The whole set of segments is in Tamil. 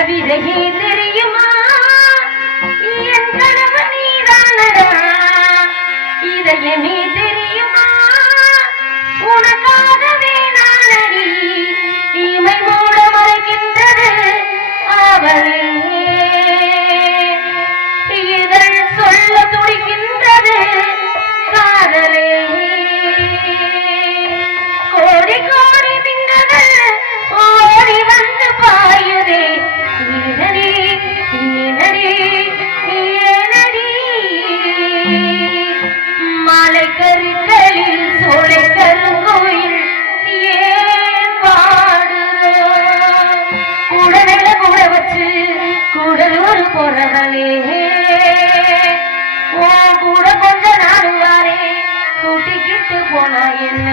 கவிதையே தெரியுமா என் கனவு நீதானடா இதயமே கூட்டிக்கிட்டு போனா என்ன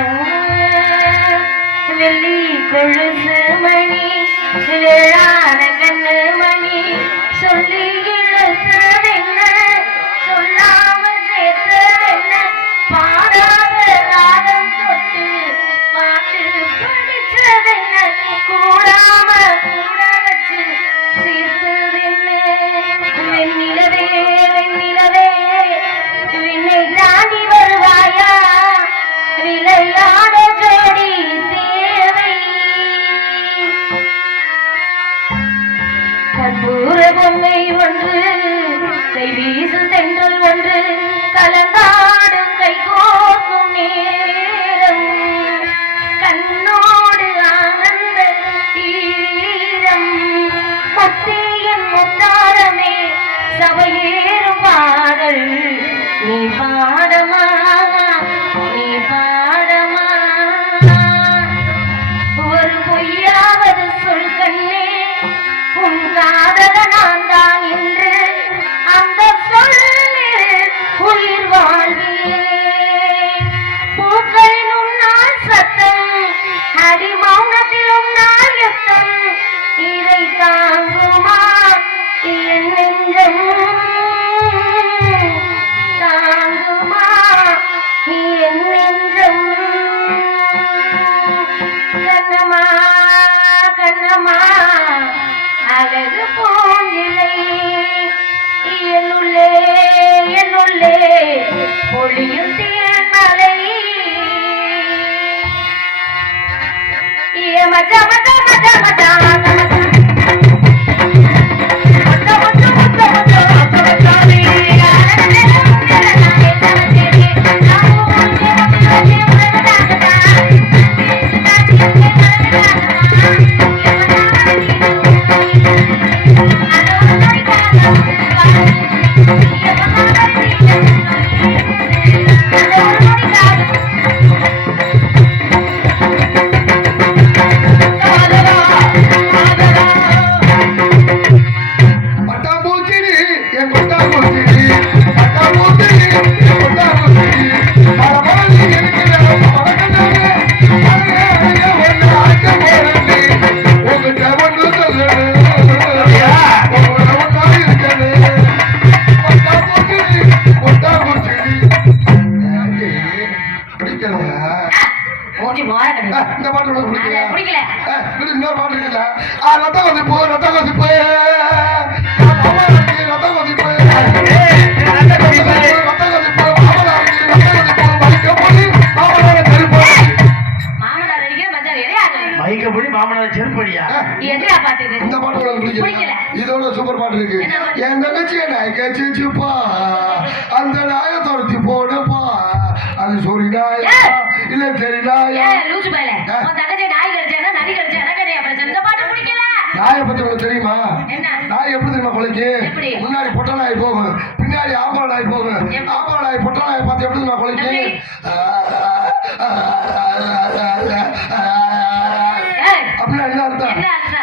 வெள்ளி கொழுசு மணி வேளான கண்ணு மணி. சொல்லி இழுத்ததென்ன சபையேறும் பாடல் நீ பாடமா? கண்ணம்மா அழகு பூஞ்சிலை ஆ, கட்டு இந்த பாட்டு உனக்கு பிடிக்கல. இன்னொரு பாட்டு இருக்குல்ல? ஆ, ரத்த. மாமா இருக்கு, ரத்த. ரத்த கொதிப்பு, ரத்த மாமனா இருக்கு, ரத்த பிடிக்கல பிடிக்கல. இதோட சூப்பர் பாட்டு இருக்கு? என் தங்கச்சி நாய்க்க சிச்சுப்பா அந்த நாய துரத்தி போடுப்பா அது ஏய். இல்ல நாயா ஏய், லூசு பயலே. ஆ. உன் தங்கச்சி நாய் கடிச்சானா, நரி கடிச்சா, எனக்கு என்ன பிரச்சனை? இந்த பாட்டு பிடிக்கல. நாயை பத்தி உனக்கு தெரியுமா? நாய் எப்படி தெரியுமா கொலைக்கு? முன்னாடி பொட்டை நாய் போகும் பின்னாடி ஆம்பளை நாய் போகும்? ஆம்பளை நாய் பொட்டை நாய் பார்த்து எப்படி தெரியுமா கொலைக்கு அப்படின்னா என்ன அர்த்தம்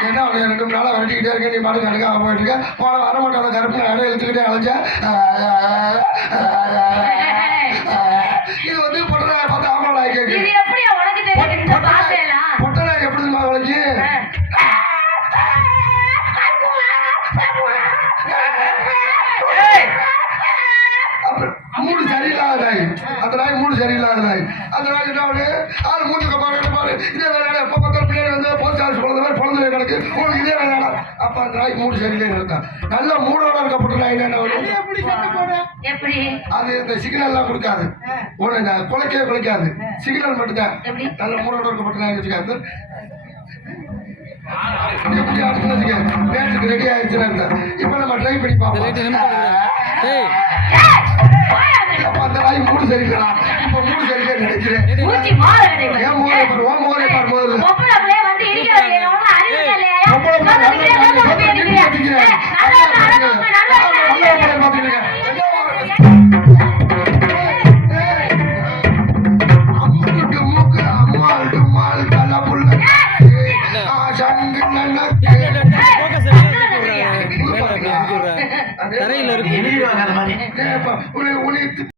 என்ன ரெண்டு விரட்டிக்கிட்டே இருக்க நீ பாட்டுக்கு அடுக்க ஆக போயிட்டு இருக்க போன வர மாட்டான கருப்பு நான் இடம் இழுத்துக்கிட்டே அலைஞ்ச இது வந்து அப்ப அந்த நாய் மூடு சரியில்லைன்னு இருக்கும் நல்ல மூடோட இருக்கப்பட்ட நாய் என்ன அது இந்த சிக்னல் எல்லாம் கொடுக்காது. ஒண்ணு குலைக்கவே குலைக்காது. சிக்னல் மட்டும்தான். எப்படி? நல்ல மூடோட இருக்கப்பட்ட நாய் வச்சுக்காது. மேட்சுக்கு ரெடி ஆயிடுச்சுன்னு. இப்ப நம்ம ட்ரை பண்ணி பார்ப்போம். அந்த நாய் மூடு சரியில்லடா. இப்ப மூடு சரியில்லை நினைக்கிறேன். ஏன் மோரை பாரு ஓ மோரை பாரு முதல்ல. சொல்லிடுவாங்க அந்த மாதிரி